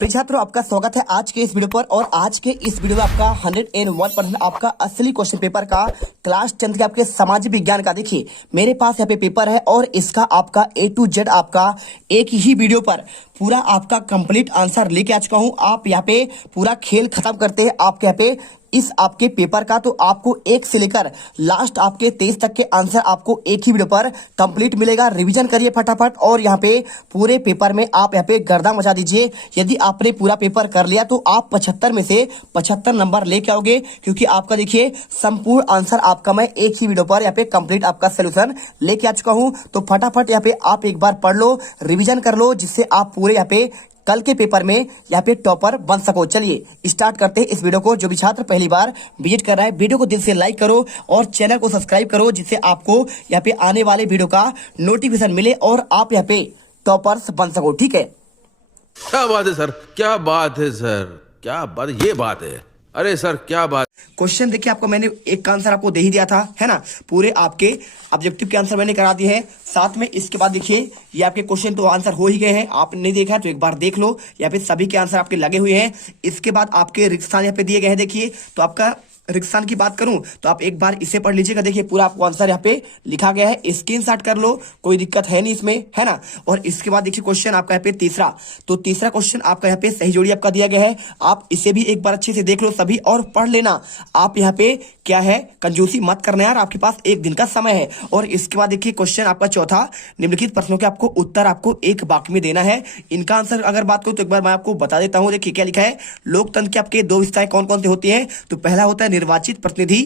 प्रिय छात्रों, आपका स्वागत है आज के इस वीडियो पर। और आज के इस वीडियो में आपका 101% आपका असली क्वेश्चन पेपर का क्लास 10th के आपके सामाजिक विज्ञान का देखिए मेरे पास यहाँ पे पेपर है और इसका आपका A to Z आपका एक ही वीडियो पर पूरा आपका कंप्लीट आंसर लेके आ चुका हूँ। आप यहाँ पे पूरा खेल खत्म करते हैं आपके यहाँ पे इस आपके पेपर का, तो आपको 1 से लेकर लास्ट आपके 23 तक के आंसर आपको एक ही वीडियो पर कंप्लीट मिलेगा। रिवीजन करिए फटाफट और यहाँ पे पूरे पेपर में आप यहाँ पे गर्दा मचा दीजिए। यदि आपने पूरा पेपर कर लिया तो आप 75 में से 75 नंबर लेके आओगे, क्योंकि आपका देखिए संपूर्ण आंसर आपका मैं एक ही वीडियो पर यहाँ पे कंप्लीट आपका सोल्यूशन लेके आ चुका हूँ। तो फटाफट यहाँ पे आप एक बार पढ़ लो, रिविजन कर लो, जिससे आप पूरे यहाँ पे कल के पेपर में यहाँ पे टॉपर बन सको। चलिए स्टार्ट करते हैं इस वीडियो को। जो भी छात्र पहली बार विजिट कर रहा है, वीडियो को दिल से लाइक करो और चैनल को सब्सक्राइब करो, जिससे आपको यहाँ पे आने वाले वीडियो का नोटिफिकेशन मिले और आप यहाँ पे टॉपर्स बन सको। ठीक है, क्या बात है सर, क्या बात है सर, क्या बात, ये बात है। अरे सर क्या बात। क्वेश्चन देखिए, आपको मैंने एक का आंसर आपको दे ही दिया था, है ना। पूरे आपके ऑब्जेक्टिव के आंसर मैंने करा दिए हैं साथ में। इसके बाद देखिए ये आपके क्वेश्चन तो आंसर हो ही गए हैं, आपने नहीं देखा है तो एक बार देख लो। यहाँ पे सभी के आंसर आपके लगे हुए हैं। इसके बाद आपके रिक्त स्थान यहाँ पे दिए गए हैं। देखिए तो आपका रिक्त स्थान की बात करूं तो आप एक बार इसे पढ़ लीजिएगा। देखिए पूरा आपको आंसर यहाँ पे लिखा गया है, स्क्रीनशॉट कर लो, कोई दिक्कत है नहीं इसमें, है ना। और इसके बाद देखिए क्वेश्चन आपका यहाँ पे तीसरा, तो तीसरा क्वेश्चन आपका यहाँ पे सही जोड़ी आपका दिया गया है। आप इसे भी एक बार अच्छे से देख लो सभी और पढ़ लेना। आप यहाँ पे क्या है, कंजूसी मत करना यार, आपके पास एक दिन का समय है। और इसके बाद देखिए क्वेश्चन आपका चौथा, निम्नलिखित प्रश्नों के आपको उत्तर आपको एक वाक्य में देना है। इनका आंसर अगर बात करूं तो एक बार मैं आपको बता देता हूं। देखिए क्या लिखा है, लोकतंत्र के आपके 2 विशेषताएं कौन कौन सी होती हैं। तो पहला होता है निर्वाचित प्रतिनिधि,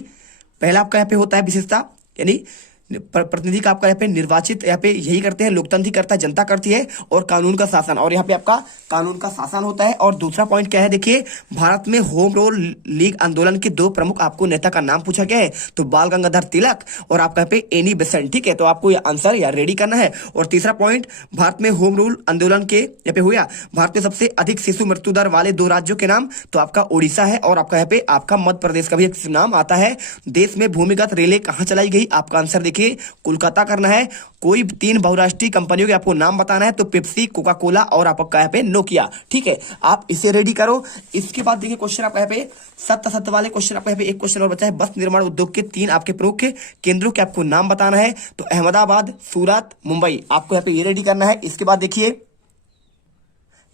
पहला आपका यहाँ पे होता है विशेषता, यानी प्रतिनिधि का आपका यहाँ पे निर्वाचित यहाँ पे यही करते हैं, लोकतंत्र ही करता है, जनता करती है। और कानून का शासन, और यहाँ पे आपका कानून का शासन होता है। और दूसरा पॉइंट क्या है, देखिए भारत में होम रूल लीग आंदोलन के 2 प्रमुख आपको नेता का नाम पूछा गया है, तो बाल गंगाधर तिलक और आपका यहाँ पे एनी बेसेंट। ठीक है, तो आपको ये आंसर या रेडी करना है। और तीसरा पॉइंट, भारत में होम रूल आंदोलन के यहाँ पे हुआ, भारत में सबसे अधिक शिशु मृत्यु दर वाले 2 राज्यों के नाम, तो आपका उड़ीसा है और आपका यहाँ पे आपका मध्य प्रदेश का भी एक नाम आता है। देश में भूमिगत रेलें कहाँ चलाई गई, आपका आंसर देखिए कोलकाता करना है। कोई 3 बहुराष्ट्रीय कंपनियों के आपको नाम बताना है, तो पेप्सी, कोका कोला और आपका यहाँ पे नोकिया। ठीक है, आप इसे रेडी करो। इसके बाद देखिए क्वेश्चन आपका यहाँ पे सत्य असत्य वाले क्वेश्चन आपका यहाँ पे एक क्वेश्चन और बचा है। बस निर्माण उद्योग के 3 आपके प्रमुख केंद्रों के आपको नाम बताना है, तो अहमदाबाद, सूरत, मुंबई, आपको यहाँ पे ये रेडी करना है। इसके बाद देखिए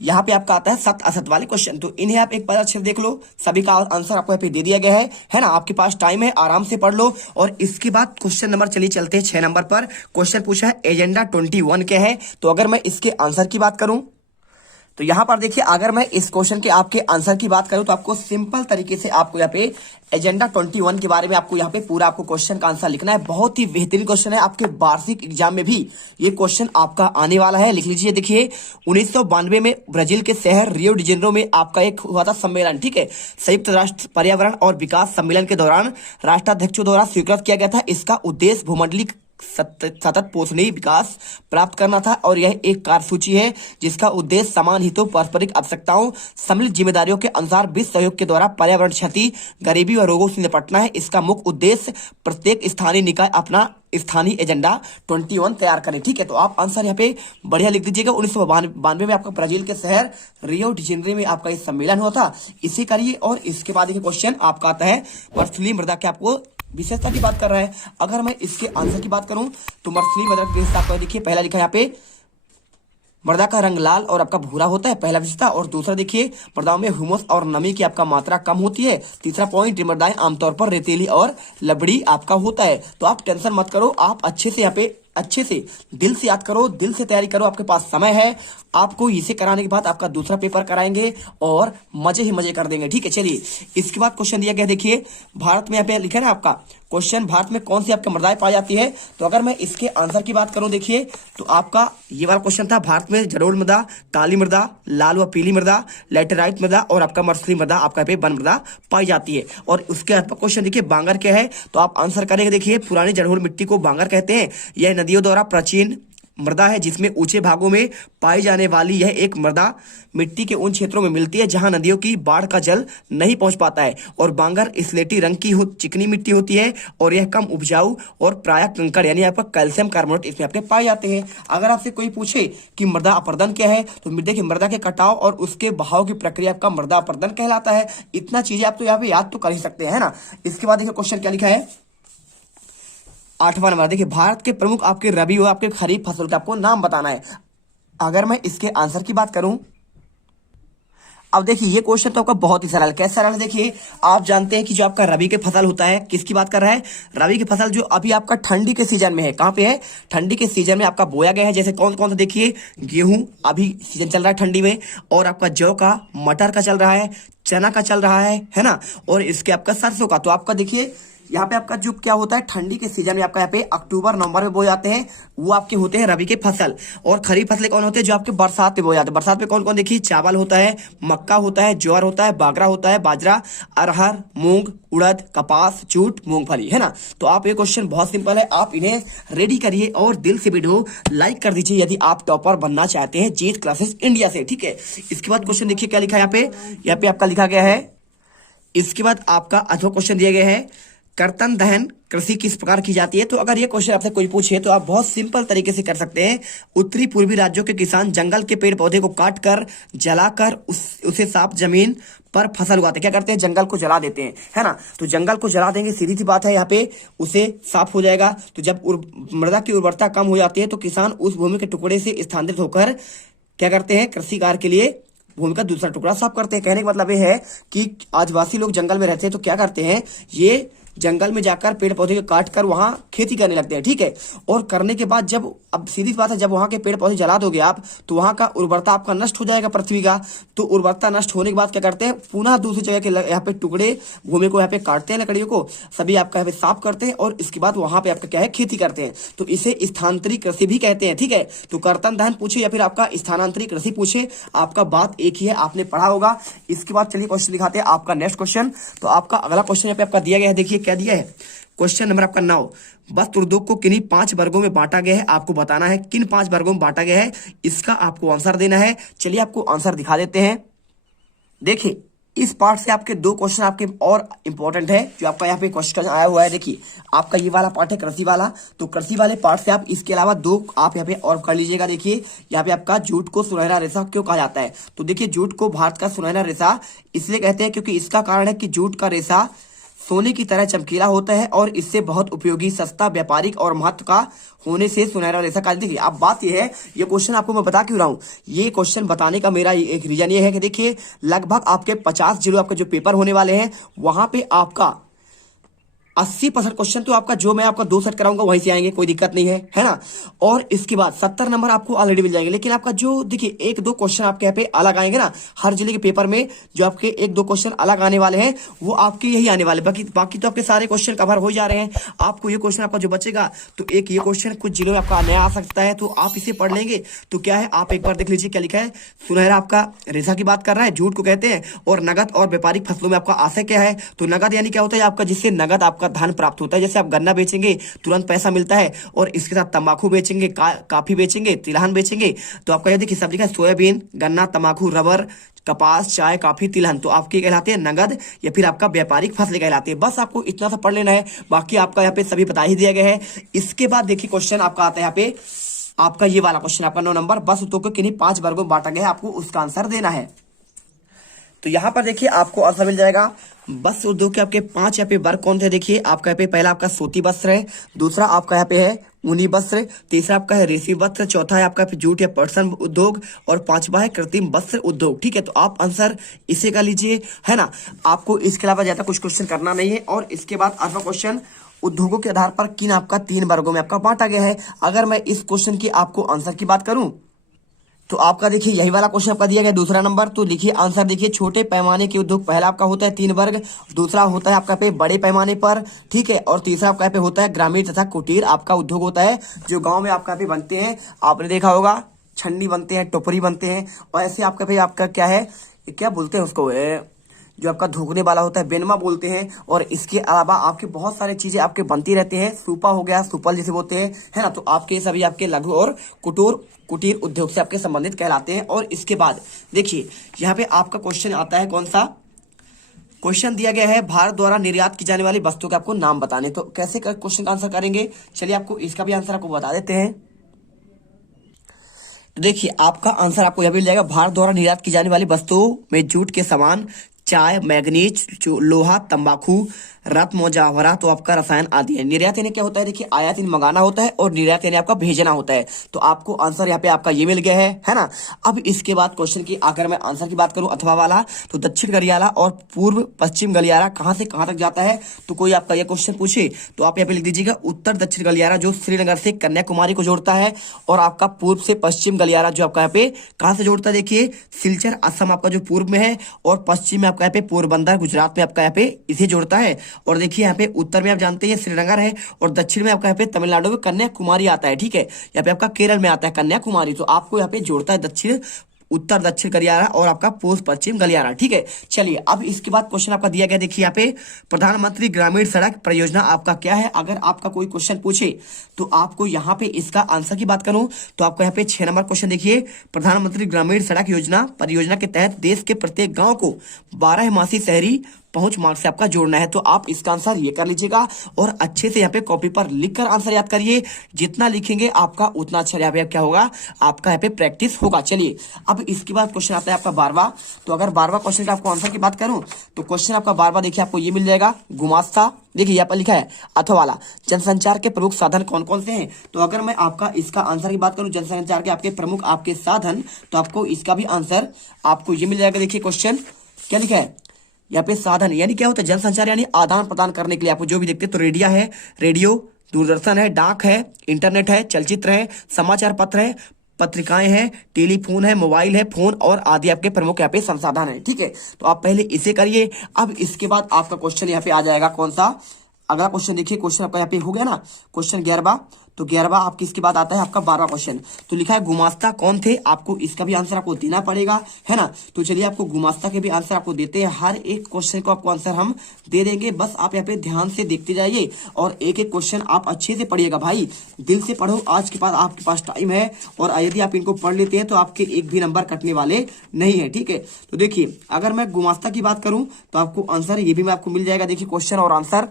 यहाँ पे आपका आता है सत्य असत्य वाले क्वेश्चन, तो इन्हें आप एक बार अच्छे से देख लो। सभी का आंसर आपको यहाँ पे दे दिया गया है ना। आपके पास टाइम है, आराम से पढ़ लो। और इसके बाद क्वेश्चन नंबर चलिए चलते हैं 6 नंबर पर। क्वेश्चन पूछा है एजेंडा 21 क्या है। तो अगर मैं इसके आंसर की बात करूं तो यहां पर देखिए, अगर मैं इस क्वेश्चन के आपके आंसर की बात करूं तो आपको सिंपल तरीके से आपको यहाँ पे एजेंडा 21 के बारे में आपको यहाँ पे पूरा आपको क्वेश्चन का आंसर लिखना है। बहुत ही बेहतरीन क्वेश्चन है, आपके वार्षिक एग्जाम में भी ये क्वेश्चन आपका आने वाला है। लिख लीजिए। देखिए 1992 में ब्राजील के शहर रियो डी जेनेरो में आपका एक हुआ था सम्मेलन। ठीक है, संयुक्त राष्ट्र पर्यावरण और विकास सम्मेलन के दौरान राष्ट्राध्यक्षों द्वारा स्वीकृत किया गया था। इसका उद्देश्य भूमंडलीय सतत पोषणीय विकास प्राप्त करना था। और यह एक कार्यसूची है जिसका उद्देश्य समान हितों, पारस्परिक आवश्यकताओं, सम्मिलित जिम्मेदारियों के अनुसार विश्व सहयोग के द्वारा पर्यावरण क्षति, गरीबी और रोगों से निपटना है। इसका मुख्य उद्देश्य प्रत्येक स्थानीय निकाय अपना स्थानीय एजेंडा 21 तैयार करें। ठीक है, तो आप आंसर यहाँ पे बढ़िया लिख दीजिएगा। 1992 में आपका ब्राजील के शहर रियो डी जेनेरो में आपका इस सम्मेलन हुआ था, इसे करिए। और इसके बाद देखिए क्वेश्चन आपका आता है मरुस्थलीय मृदा के आपको विशेषता की बात कर रहा है। अगर मैं इसके आंसर की बात करूं तो मरुस्थलीय मृदा की विशेषता आपको देखिए, पहला लिखा है यहाँ पे मृदा का रंग लाल और आपका भूरा होता है, पहला विशेषता। और दूसरा देखिए मृदाओं में ह्यूमस और नमी की आपका मात्रा कम होती है। तीसरा पॉइंट, मृदाएं आमतौर पर रेतीली और लबड़ी आपका होता है। तो आप टेंशन मत करो, आप अच्छे से यहाँ पे अच्छे से दिल से याद करो, दिल से तैयारी करो, आपके पास समय है। आपको इसे कराने के बाद आपका दूसरा पेपर कराएंगे और मजे ही मजे कर देंगे। ठीक है, चलिए इसके बाद क्वेश्चन दिया गया, देखिए भारत में यहाँ पे लिखा है ना आपका क्वेश्चन, भारत में कौन सी आपकी मृदाएं पाई जाती है। तो अगर मैं इसके आंसर की बात करूं देखिए, तो आपका ये वाला क्वेश्चन था, भारत में जलोढ़ मृदा, काली मृदा, लाल व पीली मृदा, लैटेराइट मृदा और आपका मरुस्थलीय मृदा आपका पे वन मृदा पाई जाती है। और उसके बाद क्वेश्चन देखिए बांगर क्या है, तो आप आंसर करेंगे। देखिए पुरानी जलोढ़ मिट्टी को बांगर कहते हैं। यह नदियों द्वारा प्राचीन मृदा है जिसमें ऊंचे भागों में पाई जाने वाली यह एक मृदा मिट्टी के उन क्षेत्रों में मिलती है जहां नदियों की बाढ़ का जल नहीं पहुंच पाता है। और बांगर स्लेटी रंग की चिकनी मिट्टी होती है और यह कम उपजाऊ और प्रायः कंकड़ यानी आपका कैल्शियम कार्बोनेट इसमें आपके पाए जाते हैं। अगर आपसे कोई पूछे कि मृदा अपरदन क्या है तो देखिए मृदा के कटाव और उसके बहाव की प्रक्रिया आपका मृदा अपरदन कहलाता है। इतना चीजें आप तो यहाँ पे याद तो कर ही सकते हैं ना। इसके बाद देखिए क्वेश्चन क्या लिखा है 8वां नंबर। देखिए भारत के प्रमुख आपके रबी और आपके खरीफ फसल का आपको नाम बताना है। अगर मैं इसके आंसर की बात करूं, अब देखिए ये क्वेश्चन तो आपका बहुत ही सरल, कैसा सरल है देखिए। आप जानते हैं कि जो आपका रबी के फसल होता है, किसकी बात कर रहा है, रबी की फसल जो अभी आपका ठंडी के सीजन में है। कहां पे है, ठंडी के सीजन में आपका बोया गया है। जैसे कौन कौन सा देखिए, गेहूं अभी सीजन चल रहा है ठंडी में, और आपका जौ का, मटर का चल रहा है, चना का चल रहा है ना, और इसके आपका सरसों का। तो आपका देखिए यहाँ पे आपका जो क्या होता है, ठंडी के सीजन में आपका यहाँ पे अक्टूबर नवंबर में बोए जाते हैं, वो आपके होते हैं रबी के फसल। और खरीफ फसलें कौन होते हैं, जो आपके बरसात में बोए जाते हैं। बरसात में कौन कौन देखिए, चावल होता है, मक्का होता है, ज्वार होता है, बाजरा होता है, बाजरा, अरहर, मूंग, उड़द, कपास, जूट, मूंगफली, है ना। तो आप ये क्वेश्चन बहुत सिंपल है, आप इन्हें रेडी करिए और दिल से वीडियो लाइक कर दीजिए यदि आप टॉपर बनना चाहते हैं जीत क्लासेस इंडिया से, ठीक है। इसके बाद क्वेश्चन देखिए क्या लिखा है यहाँ पे आपका लिखा गया है। इसके बाद आपका अथवा क्वेश्चन दिया गया है, कर्तन दहन कृषि किस प्रकार की जाती है। तो अगर ये क्वेश्चन आपसे कोई पूछे तो आप बहुत सिंपल तरीके से कर सकते हैं। उत्तरी पूर्वी राज्यों के किसान जंगल के पेड़ पौधे को काट कर जलाकर उसे साफ जमीन पर फसल उगाते हैं। क्या करते हैं, जंगल को जला देते हैं, है ना। तो जंगल को जला देंगे, सीधी सी बात है, यहाँ पे उसे साफ हो जाएगा। तो जब मृदा की उर्वरता कम हो जाती है तो किसान उस भूमि के टुकड़े से स्थानांतरित होकर क्या करते हैं, कृषि कार्य के लिए भूमि का दूसरा टुकड़ा साफ करते हैं। कहने का मतलब ये है कि आदिवासी लोग जंगल में रहते हैं तो क्या करते हैं, ये जंगल में जाकर पेड़ पौधे को काट कर वहां खेती करने लगते हैं, ठीक है। और करने के बाद जब, अब सीधी बात है, जब वहां के पेड़ पौधे जला दोगे आप तो वहां का उर्वरता आपका नष्ट हो जाएगा पृथ्वी का। तो उर्वरता नष्ट होने के बाद क्या करते हैं, पुनः दूसरी जगह के यहाँ पे टुकड़े भूमि को यहाँ पे काटते हैं, लकड़ियों को सभी आपका यहाँ पे साफ करते हैं और इसके बाद वहां पे आपका क्या है, खेती करते हैं। तो इसे स्थानांतरित कृषि भी कहते हैं, ठीक है। तो कर्तन दहन पूछे या फिर आपका स्थानांतरित कृषि पूछे, आपका बात एक ही है, आपने पढ़ा होगा। इसके बाद चलिए क्वेश्चन दिखाते हैं आपका नेक्स्ट क्वेश्चन। तो आपका अगला क्वेश्चन यहाँ पे आपका दिया गया है, देखिए क्या दिया है, क्वेश्चन नंबर आपका 9। वस्त्र उद्योग को किन्हीं 5 वर्गों में बांटा गया है, आपको बताना है किन 5 वर्गों में बांटा गया है, इसका आपको आंसर देना है। चलिए आपको आंसर दिखा देते हैं। देखिए इस पार्ट से आपके 2 क्वेश्चन आपके और इंपॉर्टेंट है, जो आपका यहाँ पे क्वेश्चन आया हुआ है। देखिए आपका ये वाला पार्ट है कृषि वाला, तो कृषि वाले पार्ट से आप इसके अलावा 2 आप यहाँ पे और कर लीजिएगा। देखिए यहाँ पे आपका जूट को सुनहरा रेशा क्यों कहा जाता है, तो देखिए जूट को भारत का सुनहरा रेशा इसलिए कहते हैं क्योंकि इसका कारण है कि जूट का रेशा सोने की तरह चमकीला होता है और इससे बहुत उपयोगी, सस्ता, व्यापारिक और महत्व का होने से सुनहरा रेशा कहा। देखिए अब बात यह है, ये क्वेश्चन आपको मैं बता क्यों रहा हूं, ये क्वेश्चन बताने का मेरा एक रीजन ये है कि देखिए लगभग आपके 50 जिलों आपके जो पेपर होने वाले हैं वहां पे आपका 80% क्वेश्चन तो आपका जो मैं आपका 2 सेट कराऊंगा वहीं से आएंगे, कोई दिक्कत नहीं है ना। और इसके बाद 70 नंबर आपको ऑलरेडी मिल जाएंगे। लेकिन आपका जो देखिए 1-2 क्वेश्चन आपके यहाँ पे अलग आएंगे ना, हर जिले के पेपर में जो आपके 1-2 क्वेश्चन अलग आने वाले हैं वो आपके यही आने वाले, बाकी तो आपके सारे क्वेश्चन कवर हो जा रहे हैं। आपको ये क्वेश्चन आपका जो बचेगा तो एक ये क्वेश्चन कुछ जिलों में आपका नया आ सकता है, तो आप इसे पढ़ लेंगे तो क्या है, आप एक बार देख लीजिए क्या लिखा है। सुनहरा आपका रेशा की बात कर रहा है, जूट को कहते हैं। और नगद और व्यापारिक फसलों में आपका आशय क्या है, तो नगद यानी क्या होता है आपका, जिससे नगद आपका धन प्राप्त होता है। जैसे आप गन्ना बेचेंगे तुरंत पैसा मिलता है, और इसके साथ तंबाकू बेचेंगे, काफी बेचेंगे, तिलहन बेचेंगे, तो आपका ये देखिए सब लिखा है, सोयाबीन, गन्ना, तंबाकू, रबर, कपास, चाय, काफी, तिलहन, तो आपके कहलाते हैं नगद या फिर आपका व्यापारिक फसलें कहलाती है। बस आपको इतना सा पढ़ लेना है, बाकी आपका यहाँ पे सभी बता ही दिया गया है। इसके बाद देखिए क्वेश्चन आपका आता है यहाँ पे, आपका ये वाला क्वेश्चन आपका 9 नंबर, बस उद्योग को किन्हीं 5 वर्गों में बांटा गया है, आपको उसका आंसर देना है। तो यहाँ पर देखिए आपको आंसर मिल जाएगा। बस उद्योग के आपके 5 यहाँ पे वर्ग कौन थे, देखिए आपका यहाँ पे पहला आपका सूती वस्त्र है, दूसरा आपका यहाँ पे है ऊनी वस्त्र, तीसरा आपका है रेशमी वस्त्र, चौथा है आपका जूट या पटसन उद्योग, और 5वां है कृत्रिम वस्त्र उद्योग, ठीक है। तो आप आंसर इसे कर लीजिए, है ना। आपको इसके अलावा ज्यादा कुछ क्वेश्चन करना नहीं है। और इसके बाद अगला क्वेश्चन, उद्योगों के आधार पर किन आपका 3 वर्गों में आपका बांटा गया है। अगर मैं इस क्वेश्चन की आपको आंसर की बात करूं तो आपका देखिए यही वाला क्वेश्चन आपका दिया गया 2रा नंबर, तो लिखिए आंसर। देखिए छोटे पैमाने के उद्योग पहला आपका होता है 3 वर्ग, दूसरा होता है आपका पे बड़े पैमाने पर, ठीक है, और तीसरा आपका पे होता है ग्रामीण तथा कुटीर आपका उद्योग होता है, जो गांव में आपका पे बनते हैं। आपने देखा होगा छन्नी बनते हैं, टोपरी बनते हैं, और ऐसे आपका पे आपका क्या है, क्या बोलते हैं उसको, जो आपका धोखने वाला होता है बेनमा बोलते हैं। और इसके अलावा आपके बहुत सारी चीजें आपके बनती रहती हैं। सूपा हो गया, सुपल जैसे बोलते हैं, है ना। तो आपके सभी आपके लघु और कुटीर उद्योग से आपके संबंधित कहलाते हैं। और इसके बाद देखिए यहाँ पे आपका क्वेश्चन आता है, कौन सा क्वेश्चन दिया गया है, भारत द्वारा निर्यात की जाने वाली वस्तुओं के आपको नाम बताने। तो कैसे क्वेश्चन का आंसर करेंगे, चलिए आपको इसका भी आंसर आपको बता देते हैं। तो देखिए आपका आंसर आपको यह मिल जाएगा, भारत द्वारा निर्यात की जाने वाली वस्तुओं में जूट के सामान, चाय, मैग्नीज, लोहा, तंबाकू, रत्न, मुजव्वरात तो आपका रसायन आदि है। निर्यात यानी क्या होता है, देखिए आयात यानी मंगाना होता है और निर्यात यानी आपका भेजना होता है। तो आपको आंसर यहाँ पे आपका ये मिल गया है ना। अब इसके बाद क्वेश्चन की अगर मैं आंसर की बात करूं अथवा वाला, तो दक्षिण गलियारा और पूर्व पश्चिम गलियारा कहां से कहां तक जाता है। तो कोई आपका ये क्वेश्चन पूछे तो आप यहाँ पे लिख दीजिएगा उत्तर दक्षिण गलियारा जो श्रीनगर से कन्याकुमारी को जोड़ता है, और आपका पूर्व से पश्चिम गलियारा जो आपका यहाँ पे कहां से जोड़ता है, देखिए सिलचर असम आपका जो पूर्व में है, और पश्चिम में आपका यहाँ पे पोरबंदर गुजरात में आपका यहाँ पे इसे जोड़ता है। और देखिए यहाँ पे उत्तर में आप जानते हैं श्रीनगर है, और दक्षिण में आपका यहाँ पे तमिलनाडु में कन्याकुमारी आता है, ठीक है। यहाँ पे आपका केरल में आता है कन्याकुमारी। तो आपको यहाँ पे जोड़ता है उत्तर दक्षिण गलियारा और आपका पूर्व पश्चिम गलियारा, ठीक है। चलिए अब इसके बाद क्वेश्चन आपका दिया गया, देखिए यहाँ पे प्रधानमंत्री ग्रामीण सड़क परियोजना आपका क्या है। अगर आपका कोई क्वेश्चन पूछे तो आपको यहाँ पे इसका आंसर की बात करूं तो आपको यहाँ पे 6 नंबर क्वेश्चन देखिए, प्रधानमंत्री ग्रामीण सड़क योजना परियोजना के तहत देश के प्रत्येक गांव को 12 शहरी पहुंच मार्ग से आपका जोड़ना है। तो आप इसका आंसर ये कर लीजिएगा और अच्छे से यहाँ पे कॉपी पर लिखकर आंसर याद करिए। जितना लिखेंगे आपका उतना अच्छा यहाँ पे क्या होगा, आपका यहाँ पे प्रैक्टिस होगा। चलिए अब इसके बाद क्वेश्चन आता है आपका 12वां। तो अगर 12वां क्वेश्चन का आपको आंसर की बात करूं तो क्वेश्चन आपका 12वां देखिए आपको ये मिल जाएगा, गुमास्ता, देखिए यहाँ पर लिखा है अथवा वाला, जनसंचार के प्रमुख साधन कौन कौन से हैं। तो अगर मैं आपका इसका आंसर की बात करूं जनसंचार के आपके प्रमुख आपके साधन, तो आपको इसका भी आंसर आपको ये मिल जाएगा। देखिए क्वेश्चन क्या लिखा है यहाँ पे, साधन यानी क्या होता है, जनसंचार यानी आदान प्रदान करने के लिए आपको जो भी देखते हैं। तो रेडियो, दूरदर्शन है, डाक है, इंटरनेट है, चलचित्र है, समाचार पत्र है, पत्रिकाएं हैं, टेलीफोन है, मोबाइल है, फोन और आदि आपके प्रमुख यहाँ पे संसाधन है, ठीक है। तो आप पहले इसे करिए। अब इसके बाद आपका क्वेश्चन यहाँ पे आ जाएगा, कौन सा अगला क्वेश्चन देखिए। क्वेश्चन आपका यहाँ पे हो गया ना, क्वेश्चन 11वां। तो 11वां आपकी इसके बाद आता है आपका 12वां क्वेश्चन। तो लिखा है गुमास्ता कौन थे, आपको इसका भी आंसर आपको देना पड़ेगा, है ना। तो चलिए आपको गुमास्ता के भी आंसर आपको देते हैं। हर एक क्वेश्चन को आपको आंसर हम दे देंगे, बस आप यहाँ पे ध्यान से देखते जाइए और एक एक क्वेश्चन आप अच्छे से पढ़िएगा भाई, दिल से पढ़ो। आज के बाद आपके पास टाइम है और यदि आप इनको पढ़ लेते हैं तो आपके एक भी नंबर कटने वाले नहीं है, ठीक है। तो देखिए अगर मैं गुमास्ता की बात करूं तो आपको आंसर ये भी मैं आपको मिल जाएगा। देखिए क्वेश्चन और आंसर,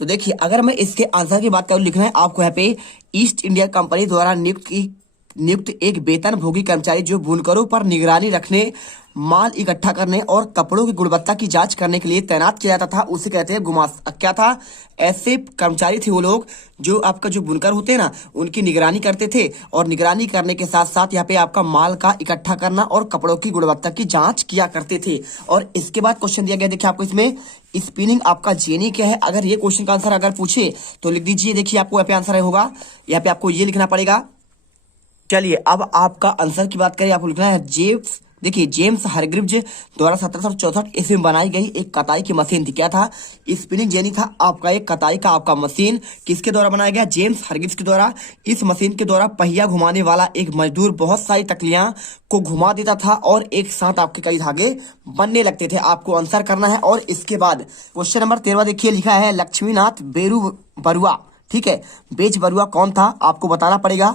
तो देखिए अगर मैं इसके आंसर की बात करूं, लिखना है आपको यहाँ पे ईस्ट इंडिया कंपनी द्वारा नियुक्त एक वेतन भोगी कर्मचारी जो बुनकरों पर निगरानी रखने, माल इकट्ठा करने और कपड़ों की गुणवत्ता की जांच करने के लिए तैनात किया जाता था, उसे कहते हैं गुमास्ता। क्या था, ऐसे कर्मचारी थे वो लोग जो आपका जो बुनकर होते हैं ना, उनकी निगरानी करते थे और निगरानी करने के साथ साथ यहाँ पे आपका माल का इकट्ठा करना और कपड़ों की गुणवत्ता की जांच किया करते थे। और इसके बाद क्वेश्चन दिया गया, देखिए आपको इसमें स्पिनिंग आपका जेनी क्या है। अगर ये क्वेश्चन का आंसर अगर पूछे तो लिख दीजिए, देखिए आपको यहाँ पे आंसर होगा, यहाँ पे आपको ये लिखना पड़ेगा। चलिए अब आपका आंसर की बात करें, आपको लिखना है जेम्स, देखिए जेम्स हरग्रिव्ज द्वारा 1764 ईस्वी में बनाई गई एक कताई की मशीन थी। क्या था, स्पिनिंग जेनी था आपका एक कताई का आपका मशीन। किसके द्वारा बनाया गया, जेम्स हरग्रिव्ज के द्वारा। इस मशीन के द्वारा पहिया घुमाने वाला एक मजदूर बहुत सारी तकलियां को घुमा देता था और एक साथ आपके कई धागे बनने लगते थे। आपको आंसर करना है। और इसके बाद क्वेश्चन नंबर 13 देखिए, लिखा है लक्ष्मीनाथ बेरू बरुआ, ठीक है। बेच बरुआ कौन था, आपको बताना पड़ेगा।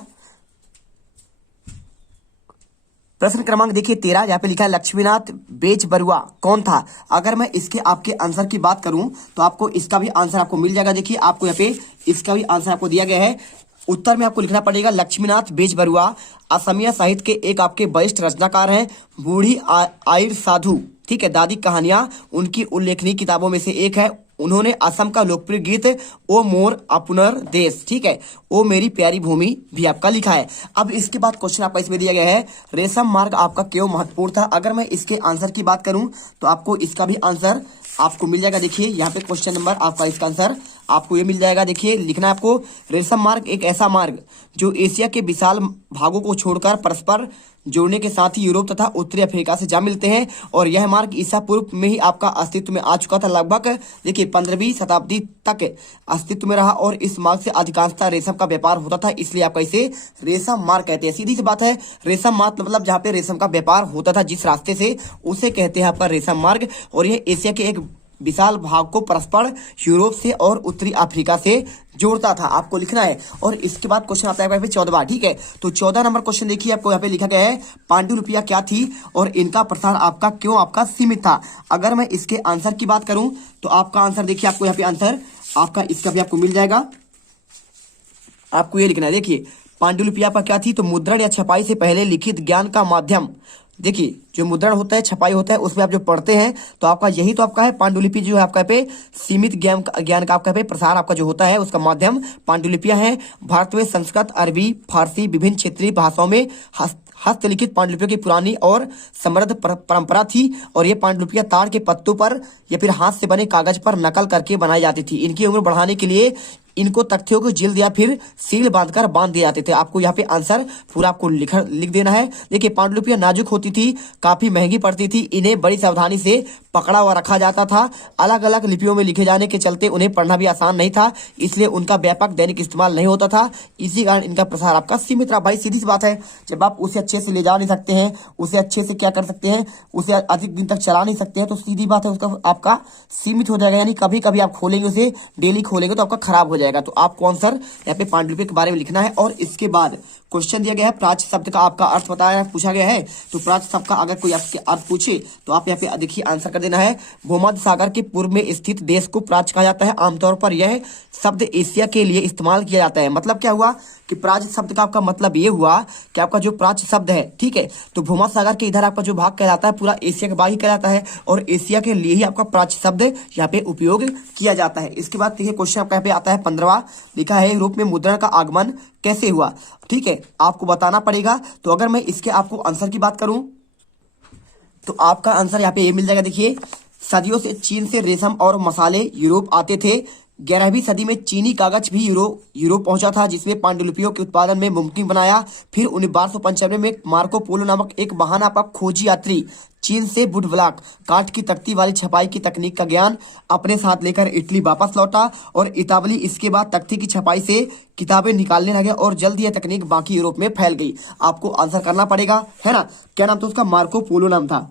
प्रश्न क्रमांक देखिए 13, यहाँ पे लिखा है लक्ष्मीनाथ बेच बरुआ कौन था। अगर मैं इसके आपके आंसर की बात करूं तो आपको इसका भी आंसर आपको मिल जाएगा। देखिए आपको यहाँ पे इसका भी आंसर आपको दिया गया है। उत्तर में आपको लिखना पड़ेगा लक्ष्मीनाथ बेच बरुआ असमिया साहित्य के एक आपके वरिष्ठ रचनाकार हैं। बूढ़ी आयर साधु, ठीक है, दादी कहानियां उनकी उल्लेखनीय किताबों में से एक है। उन्होंने असम का लोकप्रिय गीत ओ मोर अपनर देश, ठीक है, ओ मेरी प्यारी भूमि भी आपका लिखा है। अब इसके बाद क्वेश्चन आपका इसमें दिया गया है रेशम मार्ग आपका क्यों महत्वपूर्ण था। अगर मैं इसके आंसर की बात करूं तो आपको इसका भी आंसर आपको मिल जाएगा। देखिए यहाँ पे क्वेश्चन नंबर आपका इसका आंसर आपको ये मिल जाएगा। देखिए लिखना है आपको, रेशम मार्ग एक ऐसा मार्ग जो एशिया के विशाल भागों को छोड़कर परस्पर जोड़ने के साथ ही यूरोप तथा उत्तरी अफ्रीका से जा मिलते हैं। और यह मार्ग ईसा पूर्व में ही आपका अस्तित्व में आ चुका था। लगभग देखिए 15वीं शताब्दी तक अस्तित्व में रहा और इस मार्ग से अधिकांशतः रेशम का व्यापार होता था, इसलिए आपका इसे रेशम मार्ग कहते हैं। सीधी सी बात है, रेशम मार्ग मतलब जहाँ पे रेशम का व्यापार होता था जिस रास्ते से, उसे कहते हैं आपका रेशम मार्ग। और यह एशिया के एक विशाल भाग को परस्पर यूरोप से और उत्तरी अफ्रीका से जोड़ता था। आपको लिखना है। और इसके बाद क्वेश्चन आता है 14वां। ठीक है, तो 14 नंबर क्वेश्चन देखिए, आपको यहाँ पे लिखा गया है पांडुलिपियां क्या थी और इनका प्रसार आपका क्यों आपका सीमित था। अगर मैं इसके आंसर की बात करूं तो आपका आंसर देखिए, आपको यहाँ पे आंसर आपका इसका भी आपको मिल जाएगा। आपको ये लिखना है, देखिए पांडुलिपियां पर क्या थी, तो मुद्रण या छपाई से पहले लिखित ज्ञान का माध्यम। देखिए जो मुद्रण होता है, छपाई होता है, उसमें आप जो पढ़ते हैं तो आपका यही तो आपका है पांडुलिपि, जो है आपका पे सीमित ज्ञान का आपका पे प्रसार आपका जो होता है उसका माध्यम पांडुलिपियां हैं। भारत में संस्कृत, अरबी, फारसी, विभिन्न क्षेत्रीय भाषाओं में हस्तलिखित पांडुलिपियों की पुरानी और समृद्ध परंपरा थी। और ये पांडुलिपियां ताड़ के पत्तों पर या फिर हाथ से बने कागज पर नकल करके बनाई जाती थी। इनकी उम्र बढ़ाने के लिए इनको तख्तियों को जिल्द या फिर सील बांधकर बांध दिए जाते थे। आपको यहाँ पे आंसर पूरा आपको लिख देना है। देखिए पांडुलिपियां नाजुक होती थी, काफी महंगी पड़ती थी, इन्हें बड़ी सावधानी से पकड़ा हुआ रखा जाता था। अलग अलग लिपियों में लिखे जाने के चलते उन्हें पढ़ना भी आसान नहीं था, इसलिए उनका व्यापक दैनिक इस्तेमाल नहीं होता था। इसी कारण इनका प्रसार आपका सीमित रहा। भाई सीधी सी बात है, जब आप उसे अच्छे से ले जा नहीं सकते हैं, उसे अच्छे से क्या कर सकते हैं, उसे अधिक दिन तक चला नहीं सकते हैं, तो सीधी बात है उसका आपका सीमित हो जाएगा। यानी कभी कभी आप खोलेंगे उसे, डेली खोलेंगे तो आपका खराब हो जाएगा। तो आपको आंसर यहाँ पे पांडुलिपि के बारे में लिखना है। और इसके बाद क्वेश्चन दिया गया है, प्राच्य शब्द का आपका अर्थ बताया पूछा गया है। तो प्राच्य शब्द का अगर कोई आपके अर्थ पूछे तो आप यहाँ पे देखिए आंसर कर देना है। भूमध्य सागर के पूर्व में स्थित देश को प्राच्य कहा जाता है। आमतौर पर यह शब्द एशिया के लिए इस्तेमाल किया जाता है। मतलब क्या हुआ कि प्राच्य शब्द का आपका मतलब ये हुआ कि आपका जो प्राच्य शब्द है, ठीक है, तो भूमध्य सागर के इधर आपका जो भाग कहलाता है पूरा एशिया का भाग ही कहलाता है और एशिया के लिए ही आपका प्राच्य शब्द यहाँ पे उपयोग किया जाता है। इसके बाद देखिए क्वेश्चन आपका यहाँ पे आता है 15वां। लिखा है यूरोप में मुद्रण का आगमन कैसे हुआ। ठीक है, आपको बताना पड़ेगा। तो अगर मैं इसके आपको आंसर की बात करूं तो आपका आंसर यहाँ पे ये मिल जाएगा। देखिए सदियों से चीन से रेशम और मसाले यूरोप आते थे। 11वीं सदी में चीनी कागज भी यूरोप पहुंचा था, जिसमें पांडुलिपियों के उत्पादन में मुमकिन बनाया। फिर 1295 में मार्को पोलो नामक एक महान आपका खोजी यात्री चीन से वुड ब्लॉक काठ की तख्ती वाली छपाई की तकनीक का ज्ञान अपने साथ लेकर इटली वापस लौटा और इतावली इसके बाद तख्ती की छपाई से किताबें निकालने लगे और जल्द यह तकनीक बाकी यूरोप में फैल गई। आपको आंसर करना पड़ेगा, है ना। क्या नाम था उसका, मार्को पोलो नाम था।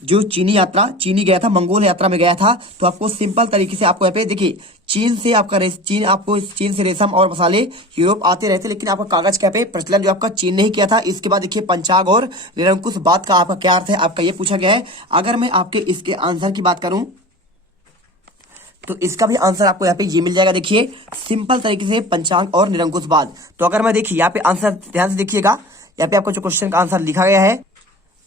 जो चीनी गया था, मंगोल यात्रा में गया था। तो आपको सिंपल तरीके से आपको यहाँ पे देखिए चीन से रेशम और मसाले यूरोप आते रहते, लेकिन आपका कागज क्या पे प्रचलन जो आपका चीन ने ही किया था। इसके बाद देखिए पंचांग और निरंकुश बात का आपका क्या अर्थ है, आपका ये पूछा गया है। अगर मैं आपके इसके आंसर की बात करूं तो इसका भी आंसर आपको यहाँ पे ये मिल जाएगा। देखिए सिंपल तरीके से पंचांग और निरंकुशवाद। तो अगर मैं देखिए यहाँ पे आंसर ध्यान से देखिएगा, यहाँ पे आपको जो क्वेश्चन का आंसर लिखा गया है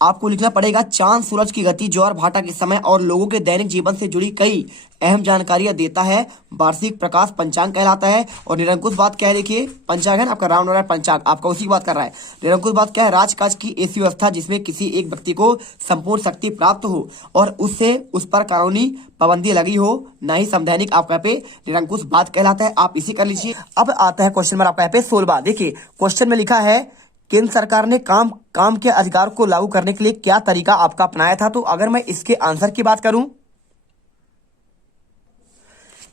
आपको लिखना पड़ेगा चांद सूरज की गति, ज्वार भाटा के समय और लोगों के दैनिक जीवन से जुड़ी कई अहम जानकारियां देता है। वार्षिक प्रकाश पंचांग कहलाता है। और निरंकुश बात क्या है, देखिए पंचांग है ना आपका रामनारायण पंचांग, आपका उसी की बात कर रहा है। निरंकुश बात क्या है, राजकाज की ऐसी व्यवस्था जिसमें किसी एक व्यक्ति को संपूर्ण शक्ति प्राप्त हो और उससे उस पर कानूनी पाबंदी लगी हो, ना ही संवैधानिक आपका पे निरंकुश बात कहलाता है। आप इसी कर लीजिए। अब आता है क्वेश्चन नंबर आपका यहाँ पे 16वां। देखिए क्वेश्चन में लिखा है केंद्र सरकार ने काम के अधिकार को लागू करने के लिए क्या तरीका आपका अपनाया था। तो अगर मैं इसके आंसर की बात करूं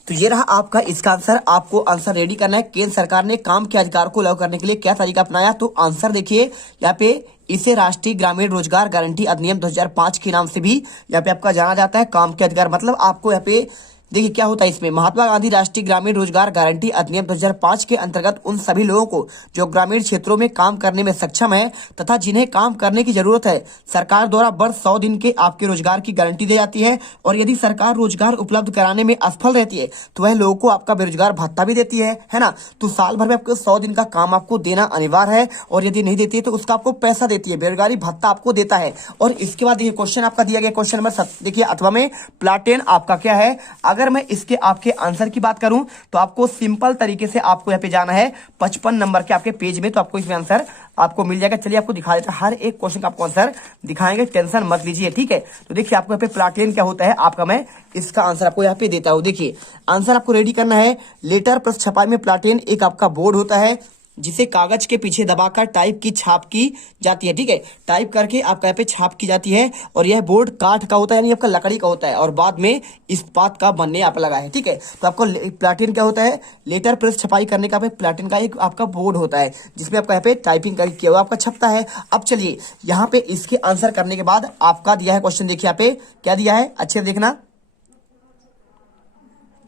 तो ये रहा आपका इसका आंसर। आपको आंसर रेडी करना है। केंद्र सरकार ने काम के अधिकार को लागू करने के लिए क्या तरीका अपनाया। तो आंसर देखिए यहाँ पे इसे राष्ट्रीय ग्रामीण रोजगार गारंटी अधिनियम 2005 के नाम से भी यहाँ पे आपका जाना जाता है। काम के अधिकार मतलब आपको यहाँ पे देखिए क्या होता है इसमें, महात्मा गांधी राष्ट्रीय ग्रामीण रोजगार गारंटी अधिनियम 2005 के अंतर्गत उन सभी लोगों को जो ग्रामीण क्षेत्रों में काम करने में सक्षम है तथा जिन्हें काम करने की जरूरत है, सरकार द्वारा वर्ष 100 दिन के आपके रोजगार की गारंटी दी जाती है। और यदि सरकार रोजगार उपलब्ध कराने में असफल रहती है तो वह लोगों को आपका बेरोजगार भत्ता भी देती है ना। तो साल भर में आपको 100 दिन का काम आपको देना अनिवार्य है और यदि नहीं देती है तो उसका आपको पैसा देती है, बेरोजगारी भत्ता आपको देता है। और इसके बाद देखिए क्वेश्चन आपका दिया गया क्वेश्चन नंबर देखिए अथवा में प्लाटेन आपका क्या है। अगर मैं इसके आपके आंसर की बात करूं तो आपको सिंपल तरीके से आपको यहाँ पे जाना है 55 नंबर के आपके पेज में, तो आपको इसमें आंसर आपको मिल जाएगा। चलिए आपको दिखा देता हर एक क्वेश्चन का आपको आंसर दिखाएंगे, टेंशन मत लीजिए, ठीक है। तो देखिए आपको यहाँ पे प्लाटेन क्या होता है आपका, मैं इसका आंसर आपको यहाँ पे देता हूँ। देखिए आंसर आपको रेडी करना है। लेटर प्लस छपाई में प्लाटेन एक आपका बोर्ड होता है जिसे कागज के पीछे दबाकर टाइप की छाप की जाती है। ठीक है, टाइप करके आपका यहाँ पे छाप की जाती है और यह बोर्ड काठ का होता है, यानी आपका लकड़ी का होता है और बाद में इस्पात का बनने यहाँ पे लगा है। ठीक है, तो आपको प्लाटिन क्या होता है, लेटर प्रेस छपाई करने का प्लाटिन का एक आपका बोर्ड होता है जिसमें आपका यहाँ पे टाइपिंग किया हुआ आपका छपता है। अब चलिए यहाँ पे इसके आंसर करने के बाद आपका दिया है क्वेश्चन, देखिए यहाँ पे क्या दिया है, अच्छे से देखना।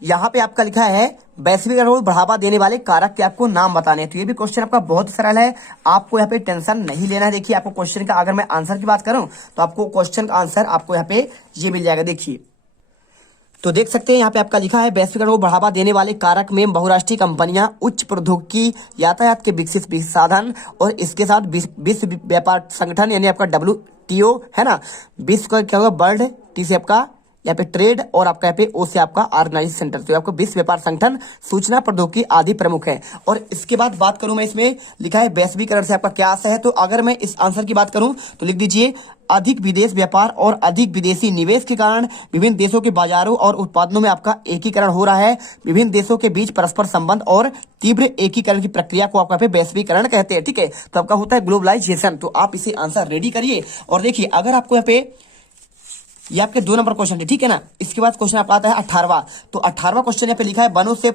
यहाँ पे आपका लिखा है वैश्वीकरण को बढ़ावा देने वाले कारक के आपको नाम बताने हैं। तो ये भी क्वेश्चन आपका बहुत सरल है, आपको यहाँ पे टेंशन नहीं लेना है। देखिए आपको क्वेश्चन का अगर मैं आंसर की बात करूं तो आपको क्वेश्चन का आंसर आपको यहाँ पे ये मिल जाएगा। देखिए तो देख सकते हैं यहाँ पे आपका लिखा है वैश्वीकरण को बढ़ावा देने वाले कारक में बहुराष्ट्रीय कंपनियां, उच्च प्रौद्योगिकी, यातायात के विकसित साधन और इसके साथ विश्व व्यापार संगठन यानी आपका WTO है ना, विश्व का क्या होगा वर्ल्ड, टी से आपका यहाँ पे ट्रेड और आपका यहाँ पे ओ से आपका ऑर्गेनाइजेशन सेंटर, तो आपको विश्व व्यापार संगठन, सूचना प्रौद्योगिकी आदि प्रमुख है। और इसके बाद बात करूं मैं, इसमें लिखा है वैश्वीकरण से आपका क्या आशय है, तो अगर मैं इस आंसर की बात करूं तो लिख दीजिए अधिक विदेश व्यापार और अधिक विदेशी निवेश के कारण विभिन्न देशों के बाजारों और उत्पादनों में आपका एकीकरण हो रहा है। विभिन्न देशों के बीच परस्पर संबंध और तीव्र एकीकरण की प्रक्रिया को आपका वैश्वीकरण कहते हैं। ठीक है, तो आपका होता है ग्लोबलाइजेशन। तो आप इसे आंसर रेडी करिए और देखिए अगर आपको यहाँ पे ये आपके 2 नंबर क्वेश्चन है, ठीक है ना। इसके बाद क्वेश्चन आपका आता है 18वां। तो 18वां क्वेश्चन यहाँ पे लिखा है वनों से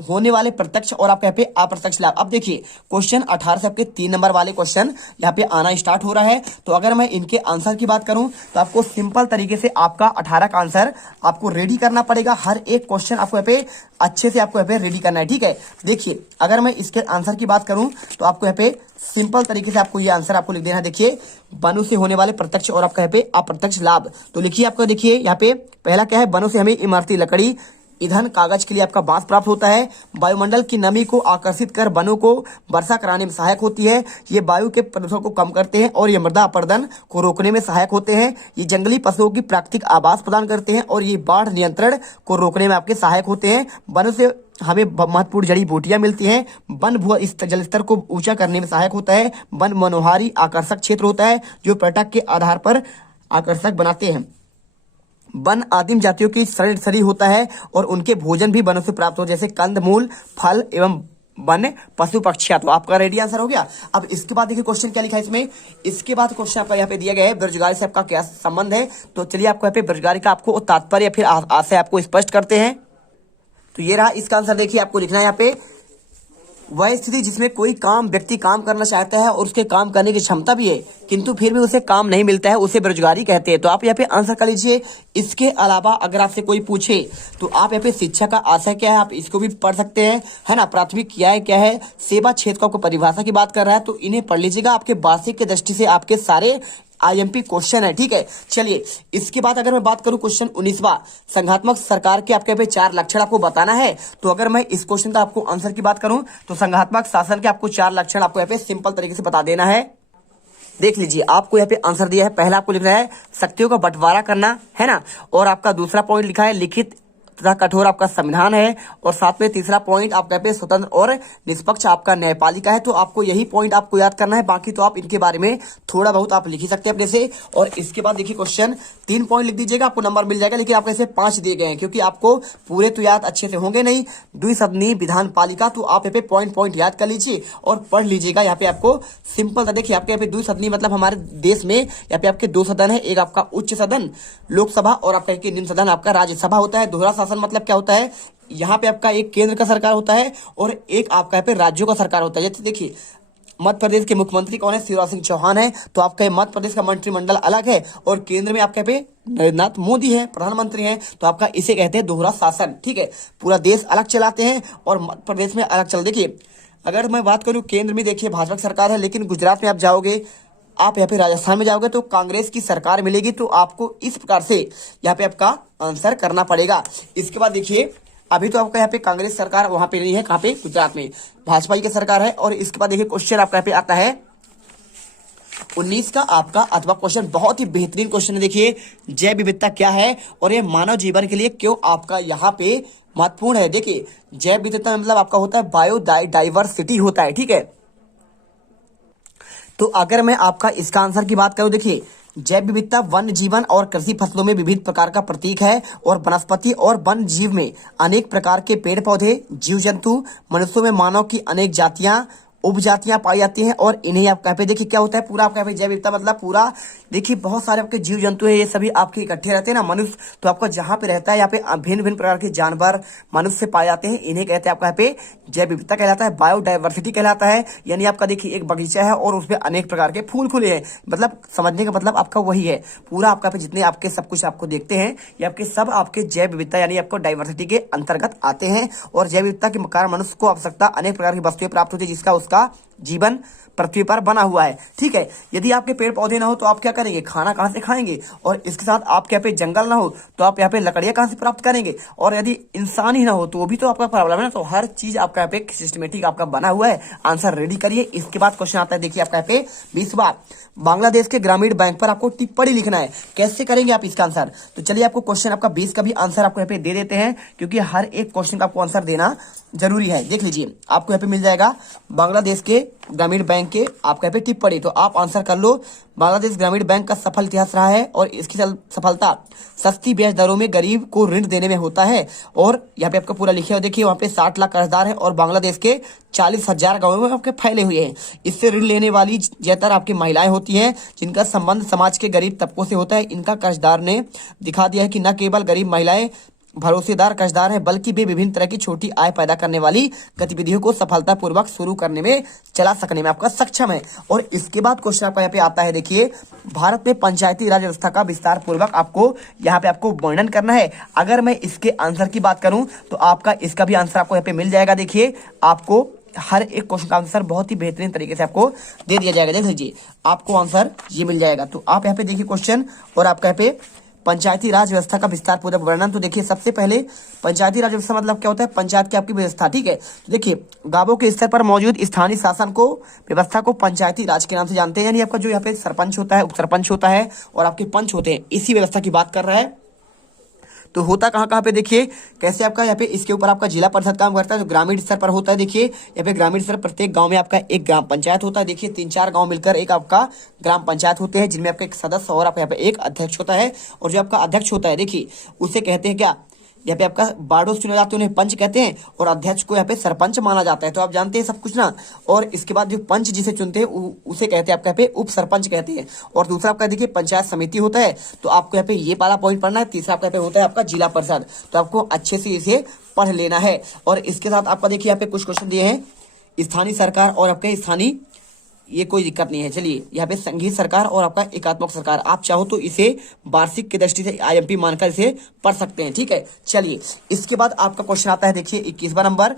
होने वाले प्रत्यक्ष और आपके यहाँ पे अप्रत्यक्ष लाभ। अब देखिए क्वेश्चन 18 से आपके 3 नंबर वाले क्वेश्चन यहाँ पे आना स्टार्ट हो रहा है। तो अगर मैं इनके आंसर की बात करूं तो आपको सिंपल तरीके से आपका 18 का आंसर आपको रेडी करना पड़ेगा। हर एक क्वेश्चन आपको यहाँ पे अच्छे से आपको यहाँ पे रेडी करना है। ठीक है, देखिए अगर मैं इसके आंसर की बात करूं तो आपको यहाँ पे सिंपल तरीके से आपको ये आंसर आपको लिख देना है। देखिए वनों से होने वाले प्रत्यक्ष और आपका यहाँ पे अप्रत्यक्ष लाभ। तो लिखिए आपको, देखिए यहाँ पे पहला क्या है, वनों से हमें इमारती लकड़ी, ईंधन, कागज के लिए आपका बांस प्राप्त होता है। वायुमंडल की नमी को आकर्षित कर वनों को वर्षा कराने में सहायक होती है। ये वायु के प्रदूषण को कम करते हैं और ये मृदा अपरदन को रोकने में सहायक होते हैं। ये जंगली पशुओं की प्राकृतिक आवास प्रदान करते हैं और ये बाढ़ नियंत्रण को रोकने में आपके सहायक होते हैं। वनों से हमें महत्वपूर्ण जड़ी बूटियां मिलती हैं। वन भू जल स्तर को ऊंचा करने में सहायक होता है। वन मनोहारी आकर्षक क्षेत्र होता है जो पर्यटक के आधार पर आकर्षक बनाते हैं। वन आदिम जातियों की शरीर होता है और उनके भोजन भी वनों से प्राप्त हो, जैसे कंद मूल, फल एवं वन, पशु पक्षियां। तो आपका रेडी आंसर हो गया। अब इसके बाद देखिए क्वेश्चन क्या लिखा है इसमें। इसके बाद क्वेश्चन आपका यहाँ पे दिया गया है बेरोजगारी से आपका क्या संबंध है। तो चलिए आपको यहाँ पे बेरोजगारी का आपको तात्पर्य फिर आशय आपको स्पष्ट करते हैं। तो ये रहा इसका आंसर। देखिए आपको लिखना है यहाँ पे वह स्थिति जिसमें कोई व्यक्ति काम करना चाहता है और उसके काम करने की क्षमता भी है किंतु फिर भी उसे काम नहीं मिलता है, उसे बेरोजगारी कहते हैं। तो आप यहाँ पे आंसर कर लीजिए। इसके अलावा अगर आपसे कोई पूछे तो आप यहाँ पे शिक्षा का आशय क्या है, आप इसको भी पढ़ सकते हैं, है ना। प्राथमिक क्या है, सेवा क्षेत्र को परिभाषा की बात कर रहा है तो इन्हें पढ़ लीजिएगा। आपके वार्षिक की दृष्टि से आपके सारे IMP क्वेश्चन है। ठीक है, चलिए इसके बाद अगर मैं बात करूं क्वेश्चन 19वां, संघात्मक सरकार के आपके पे 4 लक्षण आपको बताना है। तो अगर मैं इस क्वेश्चन का आपको आंसर की बात करूं तो संघात्मक शासन के आपको 4 लक्षण आपको यहाँ पे सिंपल तरीके से बता देना है। देख लीजिए आपको यहाँ पे आंसर दिया है। पहला आपको लिख रहा है शक्तियों का बंटवारा करना, है ना। और आपका दूसरा पॉइंट लिखा है लिखित तथा कठोर आपका संविधान है। और साथ में तीसरा पॉइंट आपका पे स्वतंत्र और निष्पक्ष आपका न्यायपालिका है। तो आपको यही पॉइंट आपको याद करना है, बाकी तो आप इनके बारे में थोड़ा बहुत आप लिख ही सकते हैं अपने से। और इसके बाद देखिए क्वेश्चन 3 पॉइंट लिख दीजिएगा, आपको नंबर मिल जाएगा। लेकिन आपको ऐसे 5 दिए गए हैं क्योंकि आपको पूरे तो याद अच्छे से होंगे नहीं। द्विसदनीय विधान पालिका, तो आप यहाँ पे पॉइंट याद कर लीजिए और पढ़ लीजिएगा। यहाँ पे आपको सिंपल देखिए आपके यहाँ पे द्विसदनीय मतलब हमारे देश में यहाँ पे आपके 2 सदन है, एक आपका उच्च सदन लोकसभा और आपका निम्न सदन आपका राज्यसभा होता है। दोहरा शासन मतलब क्या होता है, यहाँ पे आपका एक केंद्र का सरकार होता है और एक आपका यहाँ पे राज्यों का सरकार होता है। जैसे देखिए मध्य प्रदेश के मुख्यमंत्री कौन है, शिवराज सिंह चौहान है। तो आपका मध्य प्रदेश का मंत्रिमंडल अलग है और केंद्र में आपके पे नरेंद्र मोदी है, प्रधानमंत्री हैं। तो आपका इसे कहते हैं दोहरा शासन। ठीक है, पूरा देश अलग चलाते हैं और मध्य प्रदेश में अलग चल। देखिए अगर मैं बात करूं केंद्र में देखिए भाजपा सरकार है, लेकिन गुजरात में आप जाओगे, आप यहाँ पे राजस्थान में जाओगे तो कांग्रेस की सरकार मिलेगी। तो आपको इस प्रकार से यहाँ पे आपका आंसर करना पड़ेगा। इसके बाद देखिए अभी तो आपका यहाँ पे कांग्रेस सरकार वहां पे नहीं है, कहाँ पे, गुजरात में भाजपा की सरकार है। और इसके बाद देखिए क्वेश्चन आपका यहाँ पे आता है 19 का आपका अथवा क्वेश्चन बहुत ही बेहतरीन क्वेश्चन है। देखिए जैव विविधता क्या है और ये मानव जीवन के लिए क्यों आपका यहाँ पे महत्वपूर्ण है। देखिए जैव विविधता मतलब आपका होता है बायोडाइवर्सिटी होता है। ठीक है, तो अगर मैं आपका इसका आंसर की बात करूं, देखिए जैव विविधता वन जीवन और कृषि फसलों में विविध प्रकार का प्रतीक है और वनस्पति और वन जीव में अनेक प्रकार के पेड़ पौधे, जीव जंतु, मनुष्यों में मानव की अनेक जातियां उपजातियां पाई जाती हैं और इन्हें आप यहाँ पे देखिए क्या होता है, पूरा आपका यहाँ पे जैव विविधता मतलब पूरा देखिए बहुत सारे आपके जीव जंतु है, ये सभी आपके इकट्ठे रहते हैं ना। मनुष्य तो आपका जहाँ पे रहता है यहाँ पे भिन्न भिन्न प्रकार के जानवर मनुष्य पाए जाते हैं, इन्हें कहते हैं आपका यहाँ पे जैव विविधता कहलाता है, बायोडाइवर्सिटी कहलाता है। यानी आपका देखिए एक बगीचा है और उसमें अनेक प्रकार के फूल खुले हैं, मतलब समझने का मतलब आपका वही है, पूरा आपका पे जितने आपके सब कुछ आपको देखते हैं ये आपके सब आपके जैव विविधता यानी आपको डाइवर्सिटी के अंतर्गत आते हैं। और जैव विविधता के कारण मनुष्य को आवश्यकता अनेक प्रकार की वस्तुएं प्राप्त होती है, जिसका उसका जीवन पृथ्वी पर बना हुआ है। ठीक है, यदि आपके पेड़ पौधे ना हो तो आप क्या करेंगे, खाना कहाँ से खाएंगे, और इसके साथ आपके यहाँ पे जंगल ना हो तो आप यहाँ पे लकड़ियां कहाँ से प्राप्त करेंगे, और यदि इंसान ही ना हो तो वो भी तो आपका प्रॉब्लम है ना। तो हर चीज आपका यहाँ पे सिस्टमेटिक आपका बना हुआ है। आंसर रेडी करिए। इसके बाद क्वेश्चन आता है, देखिए आपका यहाँ पे 20वां, बांग्लादेश के ग्रामीण बैंक पर आपको टिप्पणी लिखना है। कैसे करेंगे आप इसका आंसर, तो चलिए आपको क्वेश्चन आपका 20 का भी आंसर आपको यहाँ पे दे देते हैं, क्योंकि हर एक क्वेश्चन का आपको आंसर देना जरूरी है। देख लीजिए आपको यहाँ पे मिल जाएगा बांग्लादेश के ग्रामीण बैंक के आपका यहाँ पे टिप्पणी, तो आप आंसर कर लो। बांग्लादेश ग्रामीण बैंक का सफल इतिहास रहा है और इसकी सफलता सस्ती ब्याज दरों में गरीब को ऋण देने में होता है। और यहाँ पे आपका पूरा लिखा है, देखिए वहाँ पे 60 लाख कर्जदार हैं और बांग्लादेश के 40,000 गाँवों में आपके फैले हुए हैं। इससे ऋण लेने वाली ज्यादातर आपकी महिलाएं होती हैं, जिनका संबंध समाज के गरीब तबकों से होता है। इनका कर्जदार ने दिखा दिया है कि न केवल गरीब महिलाएं भरोसेदार कर्जदार है, बल्कि वे विभिन्न तरह की छोटी आय पैदा करने वाली गतिविधियों को सफलतापूर्वक शुरू करने में, चला सकने में आपका सक्षम है। और इसके बाद क्वेश्चन आपका यहाँ पे आता है, देखिए भारत में पंचायती राज व्यवस्था का विस्तार पूर्वक आपको यहाँ पे आपको वर्णन करना है। अगर मैं इसके आंसर की बात करूं तो आपका इसका भी आंसर आपको यहाँ पे मिल जाएगा। देखिए आपको हर एक क्वेश्चन का आंसर बहुत ही बेहतरीन तरीके से आपको दे दिया जाएगा। देख लीजिए आपको आंसर ये मिल जाएगा। तो आप यहाँ पे देखिए क्वेश्चन, और आपका यहाँ पे पंचायती राज व्यवस्था का विस्तार पूर्वक वर्णन। तो देखिए सबसे पहले पंचायती राज व्यवस्था मतलब क्या होता है, पंचायत की आपकी व्यवस्था। ठीक है, देखिए गांवों के स्तर पर मौजूद स्थानीय शासन को, व्यवस्था को पंचायती राज के नाम से जानते हैं। यानी आपका जो यहाँ पे सरपंच होता है, उप सरपंच होता है और आपके पंच होते हैं, इसी व्यवस्था की बात कर रहा है। तो होता कहाँ कहाँ पे, देखिए कैसे आपका यहाँ पे इसके ऊपर आपका जिला परिषद काम करता है, जो ग्रामीण स्तर पर होता है। देखिए यहाँ पे ग्रामीण स्तर प्रत्येक गांव में आपका एक ग्राम पंचायत होता है। देखिए 3-4 गांव मिलकर एक आपका ग्राम पंचायत होते हैं, जिनमें आपका एक सदस्य और आपका यहाँ पे एक अध्यक्ष होता है। और जो आपका अध्यक्ष होता है, देखिए उसे कहते हैं क्या, यहाँ पे आपका बारडोस चुने जाते हैं, उन्हें पंच कहते हैं, और अध्यक्ष को यहाँ पे सरपंच माना जाता है। तो आप जानते हैं सब कुछ ना। और इसके बाद जो पंच जिसे चुनते हैं उसे कहते हैं आपका यहाँ पे उप सरपंच कहते हैं। और दूसरा आपका देखिए पंचायत समिति होता है। तो आपको यहाँ पे ये वाला पॉइंट पढ़ना है। तीसरा आपका यहाँ पे होता है आपका जिला परिषद। तो आपको अच्छे से इसे पढ़ लेना है। और इसके साथ आपका देखिए यहाँ पे कुछ क्वेश्चन दिए हैं, स्थानीय सरकार और आपके स्थानीय, ये कोई दिक्कत नहीं है। चलिए यहाँ पे संघीय सरकार और आपका एकात्मक सरकार, आप चाहो तो इसे वार्षिक की दृष्टि से आईएमपी मानकर इसे पढ़ सकते हैं। ठीक है, चलिए इसके बाद आपका क्वेश्चन आता है, देखिए 21वां नंबर,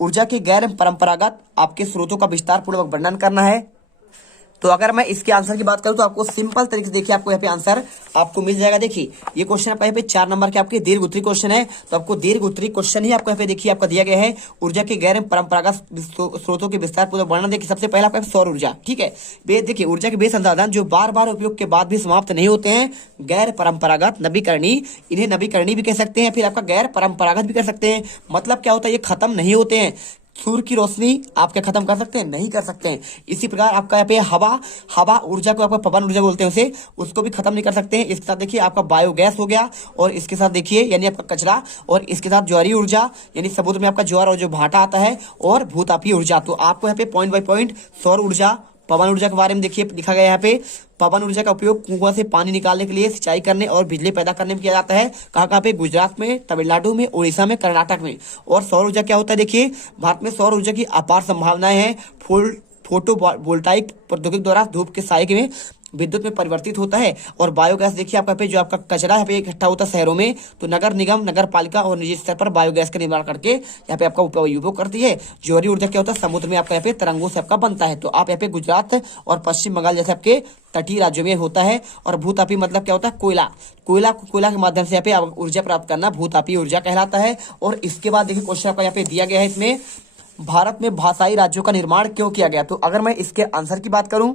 ऊर्जा के गैर परंपरागत आपके स्रोतों का विस्तार पूर्वक वर्णन करना है। तो अगर मैं इसके आंसर की बात करूं तो आपको सिंपल तरीके से देखिए आपको यहाँ पे आंसर आपको मिल जाएगा। देखिए ये क्वेश्चन आपका यहाँ पे 4 नंबर के आपके दीर्घ उत्तरी क्वेश्चन है। तो आपको दीर्घ उत्तरी क्वेश्चन ही आपको यहाँ पे देखिए आपका दिया गया है, ऊर्जा के गैर परंपरागत स्रोतों के विस्तार पूर्वक वर्णन। देखिए सबसे पहला आपका सौर ऊर्जा। ठीक है, देखिए ऊर्जा के वे संसाधन जो बार बार उपयोग के बाद भी समाप्त नहीं होते हैं, गैर परंपरागत नवीकरणीय, इन्हें नवीकरणीय भी कह सकते हैं, फिर आपका गैर परंपरागत भी कर सकते हैं। मतलब क्या होता है, ये खत्म नहीं होते हैं। सूर्य की रोशनी आप क्या खत्म कर सकते हैं, नहीं कर सकते हैं। इसी प्रकार आपका यहाँ पे हवा ऊर्जा को आपका पवन ऊर्जा बोलते हैं उसे, उसको भी खत्म नहीं कर सकते हैं। इसके साथ देखिए आपका बायोगैस हो गया, और इसके साथ देखिए यानी आपका कचरा, और इसके साथ ज्वारीय ऊर्जा यानी समुद्र में आपका ज्वार और जो भाटा आता है, और भूतापीय ऊर्जा। तो आपको यहाँ पे पॉइंट बाय पॉइंट सौर ऊर्जा, पवन ऊर्जा के बारे में देखिए लिखा गया है यहाँ पे। पवन ऊर्जा का उपयोग कुआं से पानी निकालने के लिए, सिंचाई करने और बिजली पैदा करने में किया जाता है। कहाँ कहाँ पे, गुजरात में, तमिलनाडु में, उड़ीसा में, कर्नाटक में। और सौर ऊर्जा क्या होता है, देखिए भारत में सौर ऊर्जा की अपार संभावनाएं हैं। फोटो वोल्टाइक प्रौद्योगिकी द्वारा धूप के साय में विद्युत में परिवर्तित होता है। और बायोगैस देखिए आपका पे जो आपका कचरा यहाँ पे इकट्ठा होता है शहरों में, तो नगर निगम, नगर पालिका और निजी स्तर पर बायोगैस का निर्माण करके यहाँ पे आपका उपयोग करती है। ज्वारीय ऊर्जा क्या होता है, समुद्र में आपका यहाँ पे तरंगों से आपका बनता है। तो आप यहाँ पे गुजरात और पश्चिम बंगाल जैसे आपके तटीय राज्यों में होता है। और भूतापी मतलब क्या होता है, कोयला के माध्यम से यहाँ पे ऊर्जा प्राप्त करना भूतापी ऊर्जा कहलाता है। और इसके बाद देखिए क्वेश्चन आपका यहाँ पे दिया गया है, इसमें भारत में भाषाई राज्यों का निर्माण क्यों किया गया। तो अगर मैं इसके आंसर की बात करूं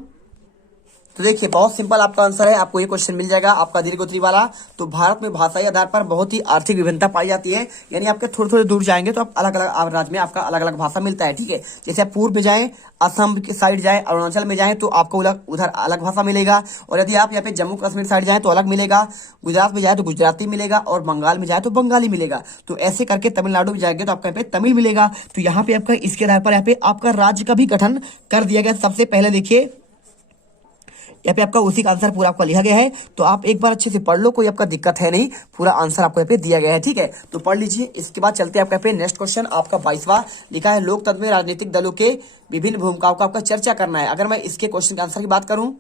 तो देखिए बहुत सिंपल आपका आंसर है, आपको ये क्वेश्चन मिल जाएगा आपका दीर्घ उत्तरी वाला। तो भारत में भाषाई आधार पर बहुत ही आर्थिक विभिन्नता पाई जाती है, यानी आपके थोड़े थोड़े दूर जाएंगे तो आप अलग अलग राज्य में आपका अलग अलग भाषा मिलता है, ठीक है। जैसे आप पूर्व में जाएं, असम के साइड जाए, अरुणाचल में जाएं तो आपको उधर अलग भाषा मिलेगा, और यदि आप यहाँ पे जम्मू कश्मीर साइड जाएं तो अलग मिलेगा, गुजरात में जाए तो गुजराती मिलेगा, और बंगाल में जाए तो बंगाली मिलेगा। तो ऐसे करके तमिलनाडु में जाएंगे तो आपका यहाँ पे तमिल मिलेगा। तो यहाँ पे आपका इसके आधार पर यहाँ पे आपका राज्य का भी गठन कर दिया गया। सबसे पहले देखिए यहाँ पे आपका उसी का आंसर पूरा आपका लिखा गया है, तो आप एक बार अच्छे से पढ़ लो, कोई आपका दिक्कत है नहीं, पूरा आंसर आपको यहाँ पे दिया गया है, ठीक है। तो पढ़ लीजिए। इसके बाद चलते हैं आपका पे नेक्स्ट क्वेश्चन, आपका 22वां लिखा है लोकतंत्र में राजनीतिक दलों के विभिन्न भूमिकाओं का आपका चर्चा करना है। अगर मैं इसके क्वेश्चन के आंसर की बात करूं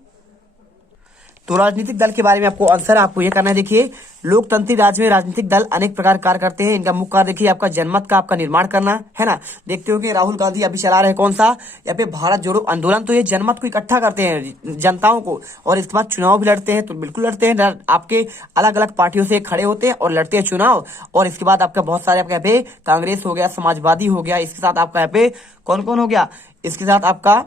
तो राजनीतिक दल के बारे में आपको आंसर आपको ये करना है। देखिए लोकतंत्री राज्य में राजनीतिक दल अनेक प्रकार कार्य करते हैं। इनका मुख्य कार्य देखिए आपका जनमत का आपका निर्माण करना है ना। देखते हो कि राहुल गांधी अभी चला रहे कौन सा, यहाँ पे भारत जोड़ो आंदोलन। तो ये जनमत को इकट्ठा करते हैं जनताओं को, और इसके बाद चुनाव भी लड़ते हैं। तो बिल्कुल लड़ते हैं, आपके अलग अलग पार्टियों से खड़े होते हैं और लड़ते हैं चुनाव। और इसके बाद आपका बहुत सारे आपका यहाँ पे कांग्रेस हो गया, समाजवादी हो गया, इसके साथ आपका यहाँ पे कौन कौन हो गया, इसके साथ आपका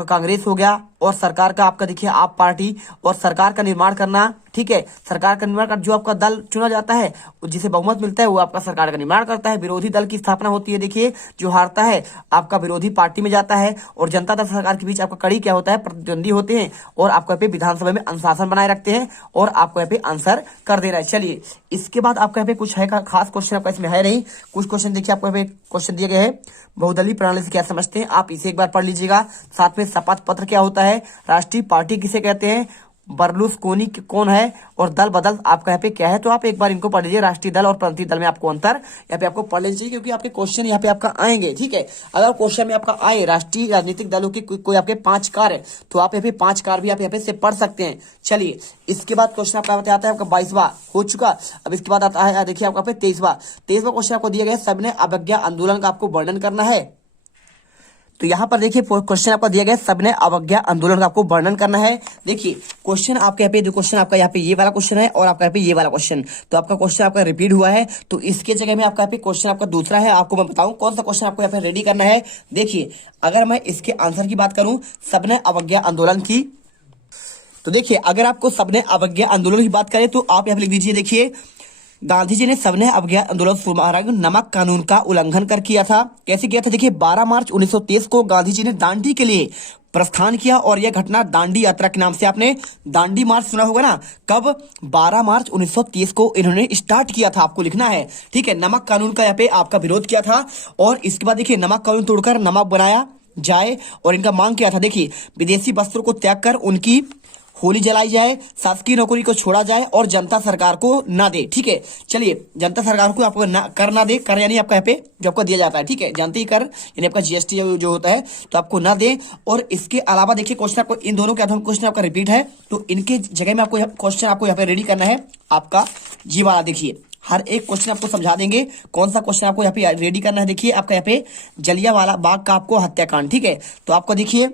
कांग्रेस हो गया, और सरकार का आपका देखिए आप पार्टी, और सरकार का निर्माण करना, ठीक है। सरकार का निर्माण कर जो आपका दल चुना जाता है, जिसे बहुमत मिलता है, वो आपका सरकार का निर्माण करता है। विरोधी दल की स्थापना होती है। देखिए जो हारता है आपका विरोधी पार्टी में जाता है, और जनता तथा सरकार के बीच आपका कड़ी क्या होता है, प्रतिद्वंदी होते हैं, और आपको यहाँ पे विधानसभा में अनुशासन बनाए रखते हैं, और आपको यहाँ पे आंसर कर देना है। चलिए इसके बाद आपका यहाँ पे कुछ है खास क्वेश्चन आपका इसमें है नहीं, कुछ क्वेश्चन देखिए आपको यहाँ पे क्वेश्चन दिए गए हैं। बहुदलीय प्रणाली से क्या समझते हैं, आप इसे एक बार पढ़ लीजिएगा। साथ में शपथ पत्र क्या होता है, राष्ट्रीय पार्टी किसे कहते हैं, बर्लुस्कोनी कौन है, और दल बदल आपका यहाँ पे क्या है। तो आप एक बार इनको पढ़ लीजिए, राष्ट्रीय दल और प्रांतीय दल में आपको अंतर यहाँ पे आपको पढ़ लीजिए, क्योंकि आपके क्वेश्चन यहाँ पे आपका आएंगे, ठीक है। अगर क्वेश्चन में आपका आए राष्ट्रीय राजनीतिक दलों के कोई आपके 5 कार्य, तो आप यहाँ पे 5 कार्य भी आप यहाँ पे से पढ़ सकते हैं। चलिए इसके बाद क्वेश्चन आपका आता है आपका 22वां हो चुका। अब इसके बाद आता है देखिए आपका 23वां क्वेश्चन आपको दिया गया, सबने अवज्ञा आंदोलन का आपको वर्णन करना है। तो यहाँ पर देखिए क्वेश्चन आपका दिया गया है, सबने अवज्ञा आंदोलन का आपको वर्णन करना है। देखिए क्वेश्चन आपके यहाँ पे जो क्वेश्चन आपका यहाँ पे ये वाला क्वेश्चन है, और आपका यहाँ पे ये वाला क्वेश्चन, तो आपका क्वेश्चन आपका रिपीट हुआ है। तो इसके जगह में आपका यहाँ पे क्वेश्चन आपका दूसरा है, आपको मैं बताऊं कौन सा क्वेश्चन आपको यहाँ पे रेडी करना है। देखिए अगर मैं इसके आंसर की बात करूं, सबने अवज्ञा आंदोलन की, तो देखिए अगर आपको सबने अवज्ञा आंदोलन की बात करें तो आप यहाँ पे लिख दीजिए। देखिए गांधी जी ने सबने अवज्ञा आंदोलन शुभारंभ नमक कानून का उल्लंघन कर किया था। कैसे किया था, देखिए 12 मार्च 1923 को गांधी जी ने दांडी के लिए प्रस्थान किया, और यह घटना दांडी यात्रा के नाम से, आपने दांडी मार्च सुना होगा ना, कब 12 मार्च 1930 को इन्होंने स्टार्ट किया था, आपको लिखना है, ठीक है। नमक कानून का यहाँ पे आपका विरोध किया था, और इसके बाद देखिए नमक कानून तोड़कर नमक बनाया जाए, और इनका मांग किया था, देखिए विदेशी वस्त्रों को त्याग कर उनकी होली जलाई जाए, शासकीय नौकरी को छोड़ा जाए, और जनता सरकार को ना दे, ठीक है। चलिए जनता सरकार को आपको कर ना दे, कर यानी आपका यहाँ पे जो आपको दिया जाता है, ठीक है, जानते ही कर यानी आपका जीएसटी जो होता है, तो आपको ना दे। और इसके अलावा देखिए क्वेश्चन आपको इन दोनों के आधार क्वेश्चन आपका रिपीट है, तो इनके जगह में आपको क्वेश्चन आपको यहाँ पे रेडी करना है आपका जी वाला। देखिए हर एक क्वेश्चन आपको समझा देंगे कौन सा क्वेश्चन आपको यहाँ पे रेडी करना है। देखिए आपका यहाँ पे जलियांवाला बाग का आपको हत्याकांड, ठीक है। तो आपको देखिए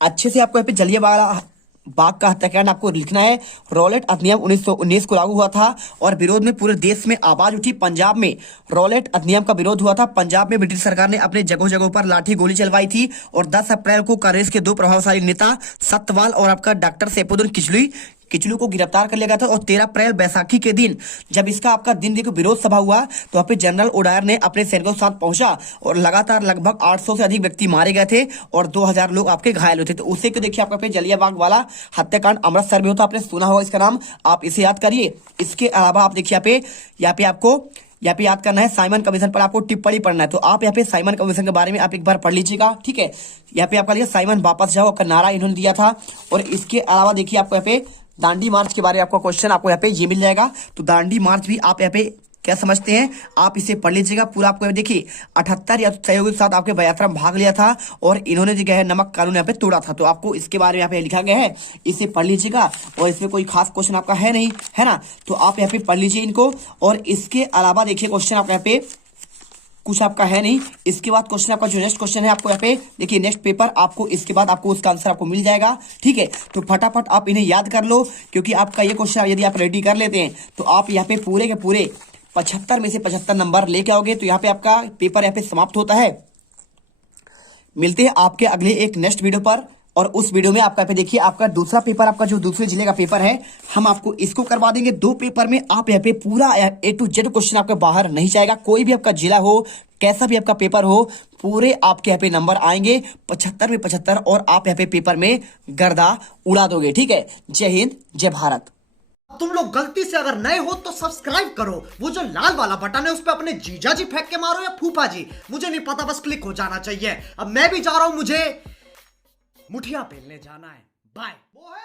अच्छे से आपको यहाँ पे जलियांवाला बाग का हत्याकांड आपको लिखना है। रॉलेट अधिनियम 1919 को लागू हुआ था, और विरोध में पूरे देश में आवाज उठी। पंजाब में रॉलेट अधिनियम का विरोध हुआ था। पंजाब में ब्रिटिश सरकार ने अपने जगह जगहों पर लाठी गोली चलवाई थी, और 10 अप्रैल को कांग्रेस के 2 प्रभावशाली नेता सत्यपाल और आपका डॉक्टर सैफुद्दीन किचलू को गिरफ्तार कर लिया गया था। और 13 अप्रैल बैसाखी के दिन जब इसका आपका दिन देखो विरोध सभा हुआ, तो वहाँ पे जनरल ओडायर ने अपने सैनिकों के साथ पहुंचा, और लगातार लगभग 800 से अधिक व्यक्ति मारे गए थे, और 2000 लोग आपके घायल हुए थे। तो उसे को देखिए आपका जलियांवाला वाला हत्याकांड अमृतसर में होता, आपने सुना होगा इसका नाम, आप इसे याद करिए। इसके अलावा आप देखिए यहाँ पे आपको यहाँ पे याद करना है, साइमन कमीशन पर आपको टिप्पणी पढ़ना है। तो आप यहाँ पे साइमन कमीशन के बारे में आप एक बार पढ़ लीजिएगा, ठीक है। यहाँ पे आपका लिखा साइमन वापस जाओ का नारा इन्होंने दिया था। और इसके अलावा देखिए आपको यहाँ पे दांडी मार्च के बारे में आपका क्वेश्चन आपको यहाँ पे ये मिल जाएगा। तो दांडी मार्च भी आप यहाँ पे क्या समझते हैं, आप इसे पढ़ लीजिएगा पूरा। आपको देखिए 78 या सहयोगी के साथ आपके यात्रा में भाग लिया था, और इन्होंने जो है नमक कानून यहाँ पे तोड़ा था। तो आपको इसके बारे में यहाँ पे लिखा गया है, इसे पढ़ लीजिएगा। और इसमें कोई खास क्वेश्चन आपका है नहीं, है ना, तो आप यहाँ पे पढ़ लीजिए इनको। और इसके अलावा देखिए क्वेश्चन आपका यहाँ पे कुछ आपका है नहीं। इसके बाद क्वेश्चन आपका जो नेक्स्ट क्वेश्चन है आपको यहाँ पे देखिए नेक्स्ट पेपर आपको इसके बाद आपको उसका आंसर आपको मिल जाएगा, ठीक है। तो फटाफट आप इन्हें याद कर लो, क्योंकि आपका ये क्वेश्चन यदि आप रेडी कर लेते हैं तो आप यहाँ पे पूरे के पूरे 75 में से 75 नंबर लेके आओगे। तो यहाँ पे आपका पेपर यहाँ पे समाप्त होता है। मिलते हैं आपके अगले एक नेक्स्ट वीडियो पर। और उस वीडियो में आपका पे देखिए आपका दूसरा पेपर, आपका जो दूसरे जिले का पेपर है, हम आपको इसको करवा देंगे। 2 पेपर में आप यहाँ पे पूरा A to Z क्वेश्चन आपका बाहर नहीं जाएगा। कोई भी आपका जिला हो, कैसा भी आपका पेपर हो, पूरे आपके यहाँ पे नंबर आएंगे 75 में 75 और आप यहाँ पे पेपर में गर्दा उड़ा दोगे। ठीक है, जय हिंद, जय भारत। तुम लोग गलती से अगर नए हो तो सब्सक्राइब करो, वो जो लाल वाला बटन है उस पर अपने जीजा जी फेंक के मारो या फूफा जी, मुझे नहीं पता, बस क्लिक हो जाना चाहिए। अब मैं भी जा रहा हूं, मुझे मुठिया पेलने जाना है। बाय। वो है